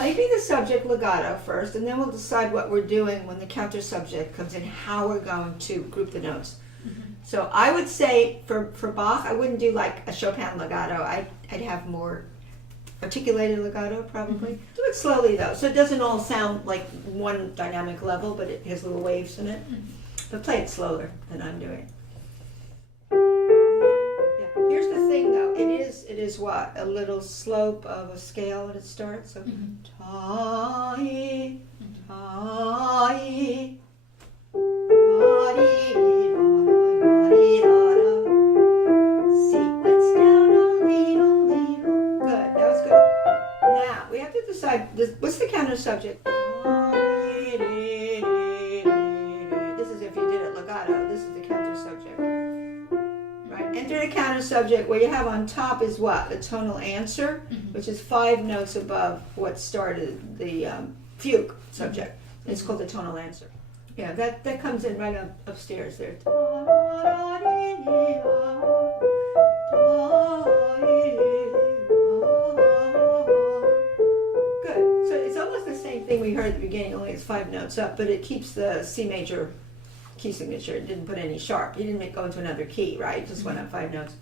play me the subject legato first, and then we'll decide what we're doing when the counter subject comes in, how we're going to group the notes. So I would say for Bach, I wouldn't do like a Chopin legato. I'd have more articulated legato probably. Do it slowly though, so it doesn't all sound like one dynamic level, but it has little waves in it. But play it slower than I'm doing. Yeah. Here's the thing though, it is what? A little slope of a scale when it starts. So ta-i, ta-i, sequence down a little. Good, that was good. Now, we have to decide, what's the counter subject? This is if you did it legato, this is the counter subject. Right, enter the counter subject. What you have on top is what? The tonal answer, which is 5 notes above what started the fugue subject. It's called the tonal answer. Yeah, that comes in right upstairs there. Good. So it's almost the same thing we heard at the beginning, only it's 5 notes up, but it keeps the C major key signature. It didn't put any sharp. You didn't go into another key, right? It just went up 5 notes.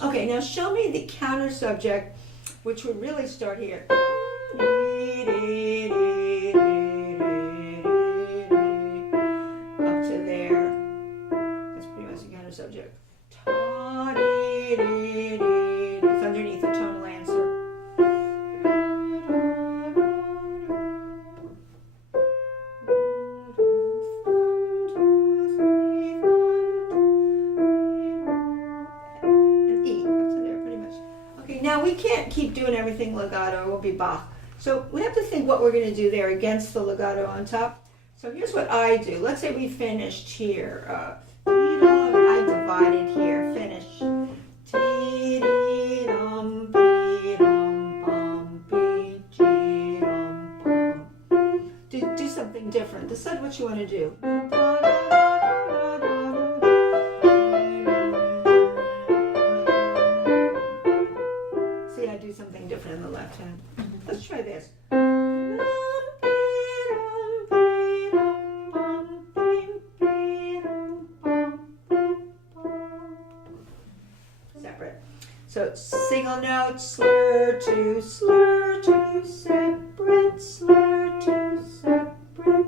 Okay, now show me the counter subject, which would really start here. Subject. It's underneath the tonal answer. And E, up to there pretty much. Okay, now we can't keep doing everything legato, it will be Bach. So we have to think what we're going to do there against the legato on top. So here's what I do. Let's say we finished here. I divided here, finish. Do something different. Decide what you want to do. See, I do something different in the left hand. Let's try this. So single note, slur to separate, slur to separate, slur to separate,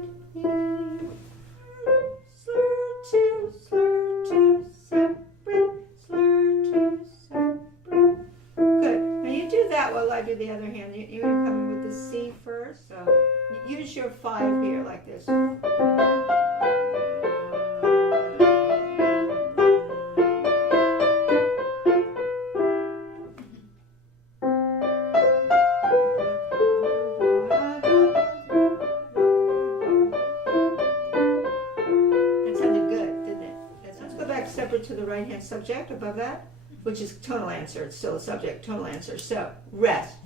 slur to separate. Good. Now you do that while I do the other hand. You're coming with the C first. So use your 5 here like this. To the right hand subject above that, which is tonal answer. It's still a subject, tonal answer. So rest.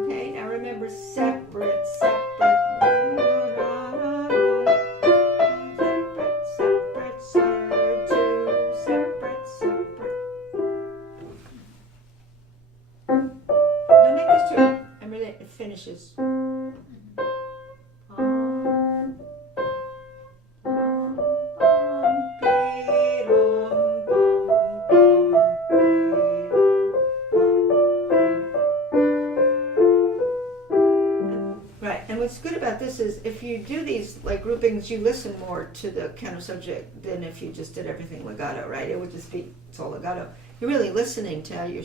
Okay, now remember separate. Finishes. Right, and what's good about this is if you do these like groupings, you listen more to the counter subject than if you just did everything legato, right? It would just be, it's all legato. You're really listening to how you're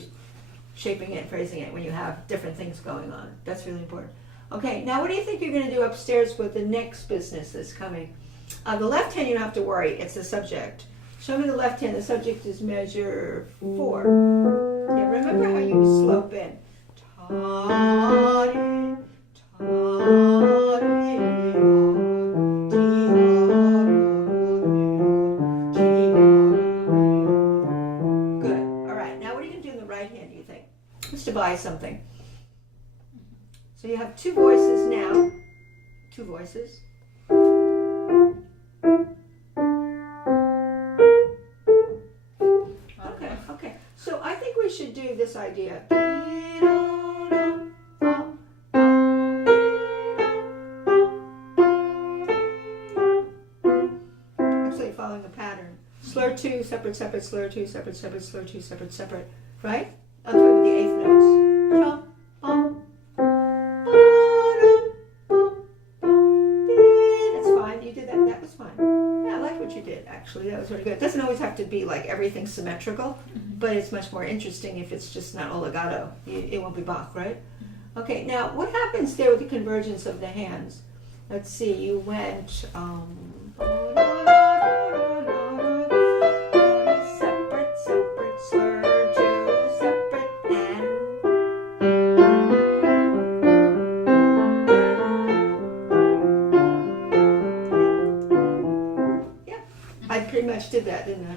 shaping it, phrasing it when you have different things going on. That's really important. Okay, now what do you think you're going to do upstairs with the next business that's coming? The left hand, you don't have to worry. It's the subject. Show me the left hand. The subject is measure 4. Yeah, remember how you slope in. Buy something. So you have 2 voices now. 2 voices. should do this idea. Actually following a pattern. Slur 2, separate, separate, slur 2, separate, separate, slur 2, separate, separate. Right? I'll try with the eighth notes. That's fine. You did that. That was fine. Yeah, I like what you did, actually. That was really good. It doesn't always have to be like everything symmetrical, but it's much more interesting if it's just not all legato. It won't be Bach, right? Okay, now what happens there with the convergence of the hands? Let's see, you went separate, separate, slur, 2, separate, and yeah, I pretty much did that, didn't I?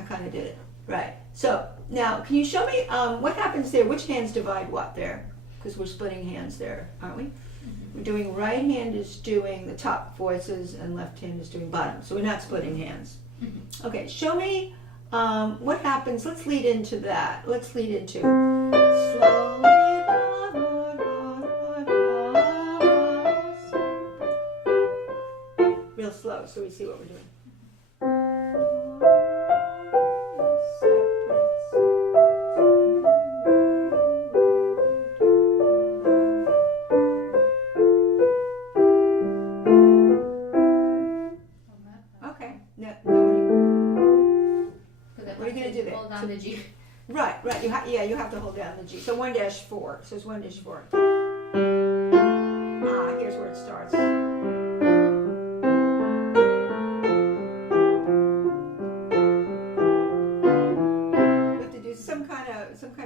I kind of did it. Right. So now, can you show me what happens there? Which hands divide what there? Because we're splitting hands there, aren't we? We're doing right hand is doing the top voices and left hand is doing bottom. So we're not splitting hands. Okay, show me what happens. Let's lead into that. Let's lead into slowly. Real slow so we see what we're doing. Hold down the G. Right. You have to hold down the G. So 1-4. So it's 1-4. Here's where it starts. We have to do some kind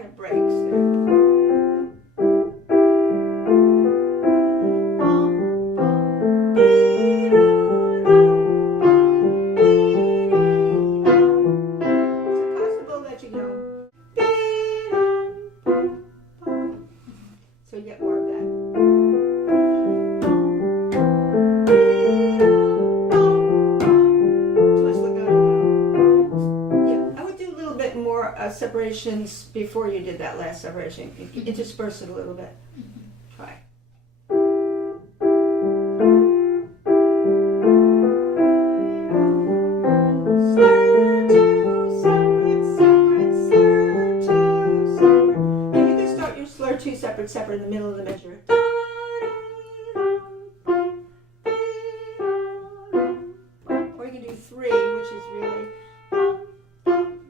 of breaks there. So you get more of that. So let's look at it. Yeah, I would do a little bit more separations before you did that last separation. Intersperse it a little bit. Try. Separate in the middle of the measure. Or you can do 3, which is really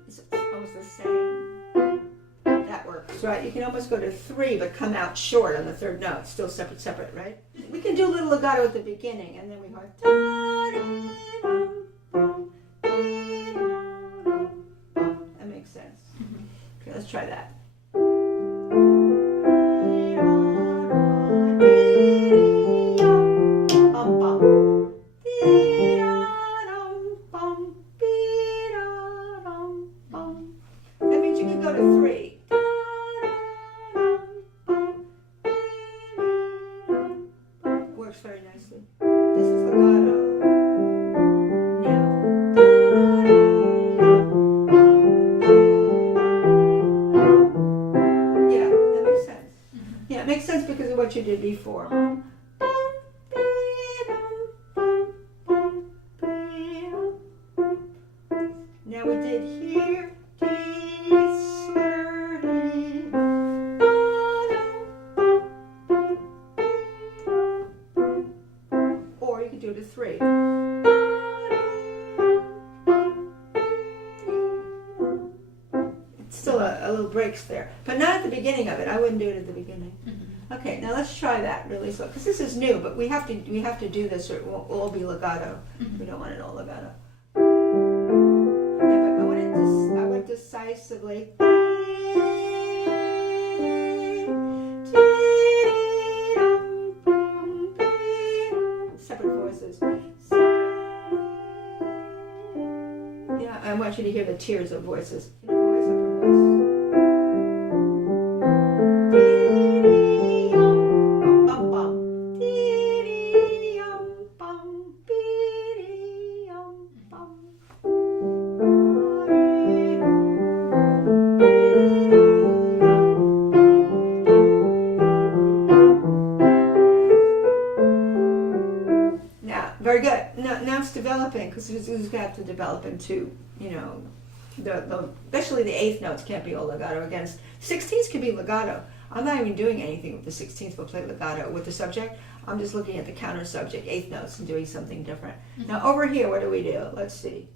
it's almost the same. That works, right? You can almost go to 3 but come out short on the third note. Still separate, separate, right? We can do a little legato at the beginning and then we go that makes sense. Okay, let's try that. That means you can go to 3. Works very nicely. This is legato. Yeah, that makes sense. Yeah, it makes sense because of what you did before. Now we did here, or you can do it as 3. It's still a little breaks there, but not at the beginning of it. I wouldn't do it at the beginning. Okay, now let's try that really slow because this is new, but we have to do this or it won't all be legato. We don't want it all legato. I went decisively. Separate voices. Yeah, I want you to hear the tiers of voices. Voice upper voice. very good. Now it's developing, because it's going to have to develop into, especially the eighth notes can't be all legato against. 16ths can be legato. I'm not even doing anything with the 16th, but play legato with the subject. I'm just looking at the counter subject, eighth notes, and doing something different. Mm-hmm. Now over here, what do we do? Let's see.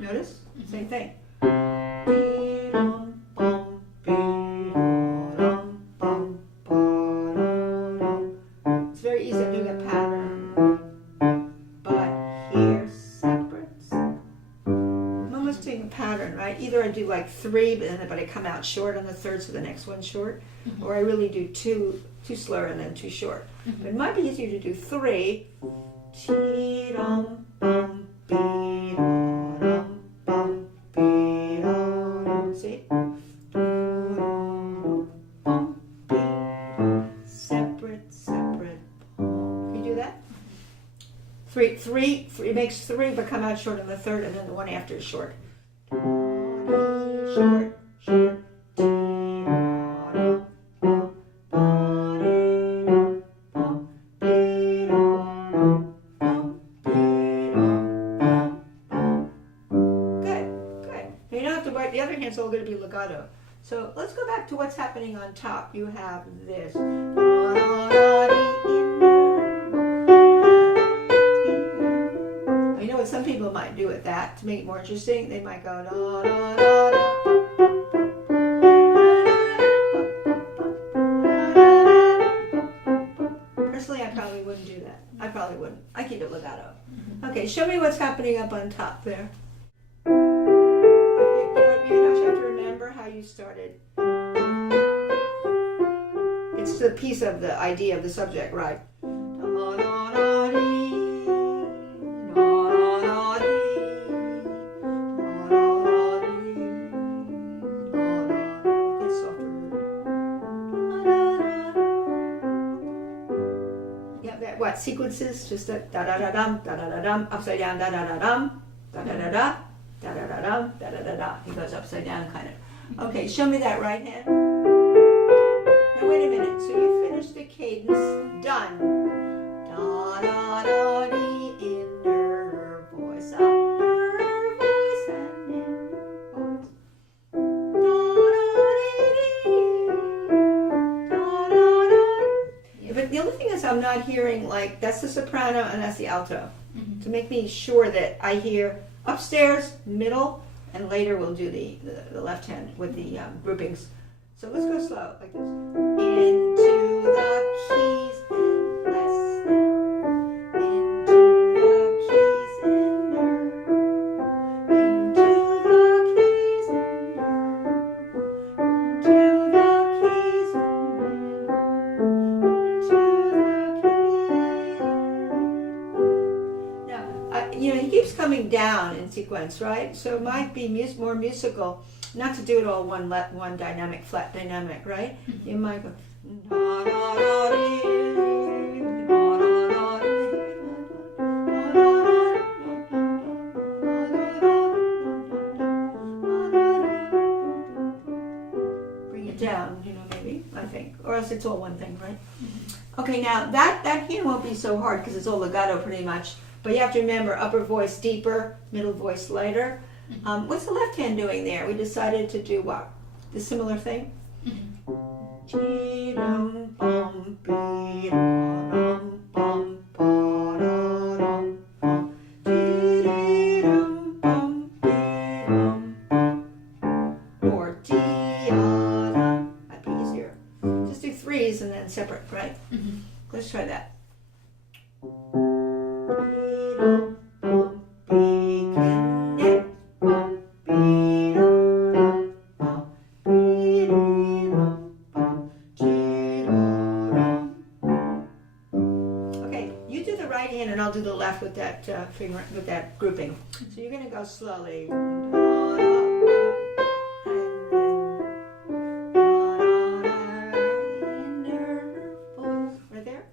Notice? Same thing. It's very easy. I'm doing a pattern. But here, separates. I'm almost doing a pattern, right? Either I do like 3, but I come out short on the third, so the next one's short. Mm-hmm. Or I really do 2 slur and then 2 short. Mm-hmm. But it might be easier to do 3. See? Separate. Can you do that? 3. It makes 3, but come out short on the third, and then the one after is short. Short. The other hand's all going to be legato. So let's go back to what's happening on top. You have this. You know what some people might do with that to make it more interesting? They might go da da da da. Personally, I probably wouldn't do that. I probably wouldn't. I keep it legato. Okay, show me what's happening up on top there. How you started. It's the piece of the idea of the subject, right? Yeah, that what sequences? Just that da da da dum, upside down da da da dum, da da da da, da da da dum, da da da da. He goes upside down, kind of. Okay, show me that right hand. Now wait a minute. So you finished the cadence. Done. Da da da dee, inner voice, upper voice, and inner voice. Da da dee dee. Da da da. Yeah, but the only thing is, I'm not hearing like that's the soprano and that's the alto. Mm-hmm. To make me sure that I hear upstairs, middle. And later we'll do the left hand with the groupings. So let's go slow, like this. Into the keys and less than. Into the keys inner. Into the keys inner. Into the keys inner. Into the keys. Now, he keeps coming down in sequence, right? So it might be more musical, not to do it all one dynamic, flat dynamic, right? Mm-hmm. You might go da da da dee, da da da dee, bring it down, maybe, I think, or else it's all one thing, right? Mm-hmm. Okay, now that here won't be so hard because it's all legato pretty much. But you have to remember upper voice deeper, middle voice lighter. Mm-hmm. What's the left hand doing there? We decided to do what? The similar thing? Or that'd be easier. Just do 3s and then separate, right? Mm-hmm. Let's try that. And I'll do the left with that finger, with that grouping. So you're going to go slowly. Right there.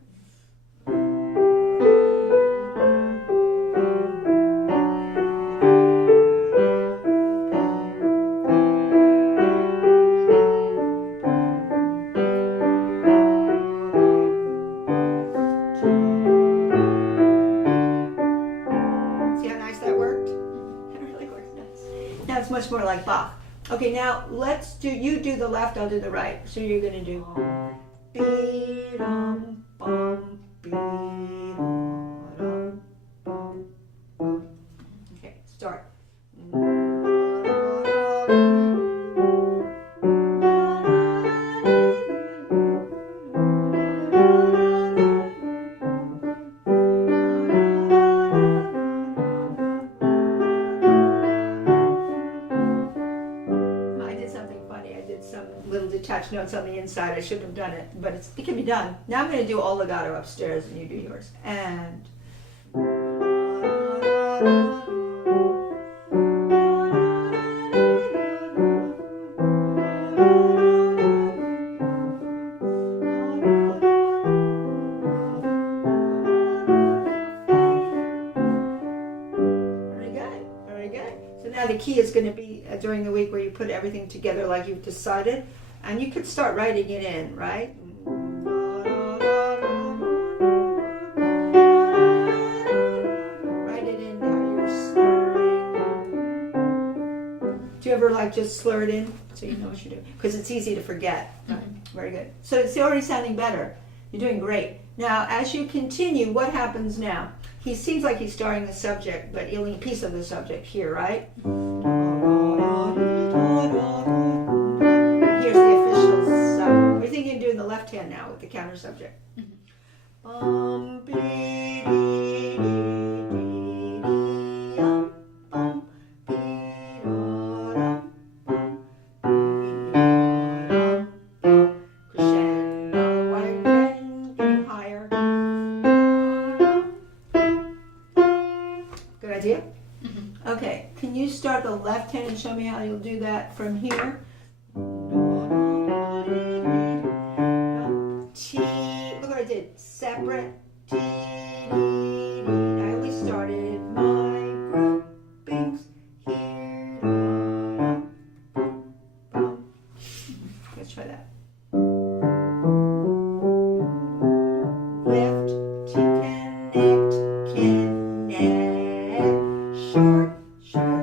Now it's much more like Bach. Okay, now let's do, you do the left, I'll do the right. So you're going to do be-dum, bum, be-dum, bum, bum. Okay, start. Detached notes on the inside. I shouldn't have done it, but it can be done. Now I'm going to do all legato upstairs and you do yours. And very good, very good. So now the key is going to be during the week where you put everything together like you've decided. And you could start writing it in, right? Write it in now. You're slurring. Do you ever like just slur it in so you know what you're doing? Because it's easy to forget. Very good. So it's already sounding better. You're doing great. Now, as you continue, what happens now? He seems like he's starting the subject, but only a piece of the subject here, right? Everything you do in the left hand now with the counter subject. Crescendo, getting higher. Good idea? Okay, can you start the left hand and show me how you'll do that from here? Separate. I only started my groupings here. Let's try that. Lift to connect, short, short.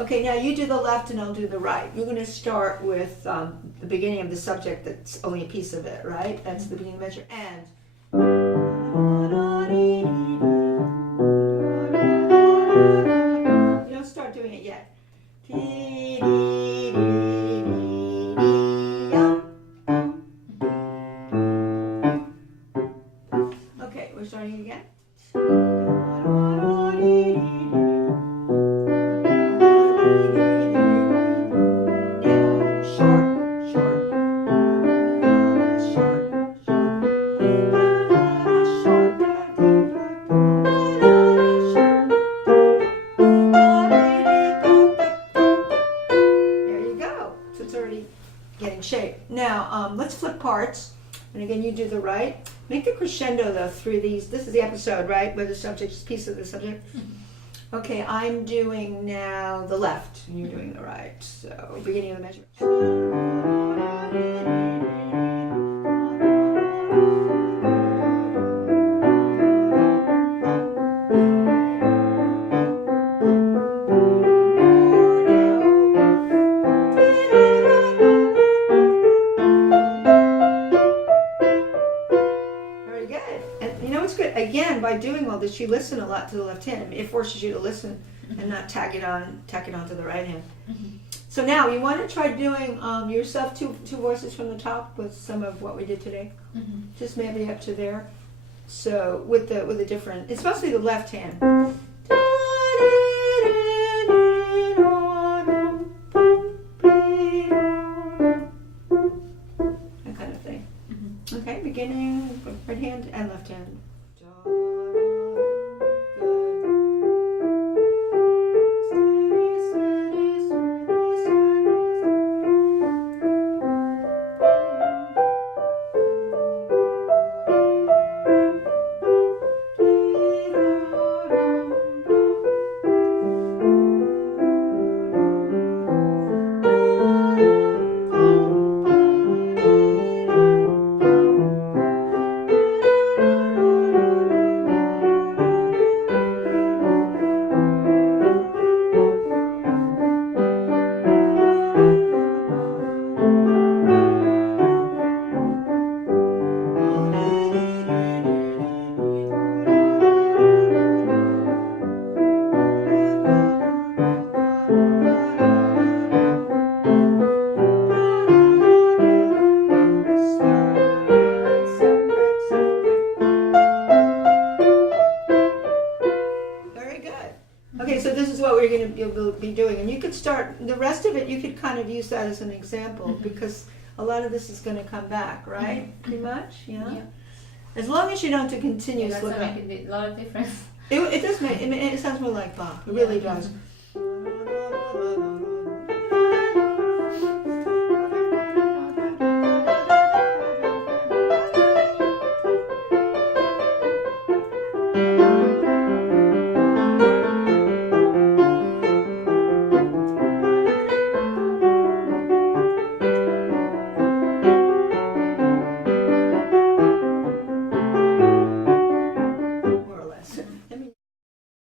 Okay, now you do the left and I'll do the right. You're going to start with the beginning of the subject that's only a piece of it, right? That's the beginning measure. And you don't start doing it yet. Okay, we're starting again. Now, let's flip parts. And again, you do the right. Make the crescendo, though, through these. This is the episode, right, where the subject is a piece of the subject. Okay, I'm doing now the left, and you're doing the right. So, beginning of the measure. Again, by doing all this, you listen a lot to the left hand. It forces you to listen and not tack it on to the right hand. So now you want to try doing yourself two voices from the top with some of what we did today. Just maybe up to there. So with a different, it's mostly the left hand. That kind of thing. Okay, beginning right hand and left hand. will be doing. And you could start, the rest of it, you could kind of use that as an example because a lot of this is going to come back, right? Pretty much, yeah. As long as you don't do continuous that's making a lot of difference. It does make, it sounds more like Bach. It really does.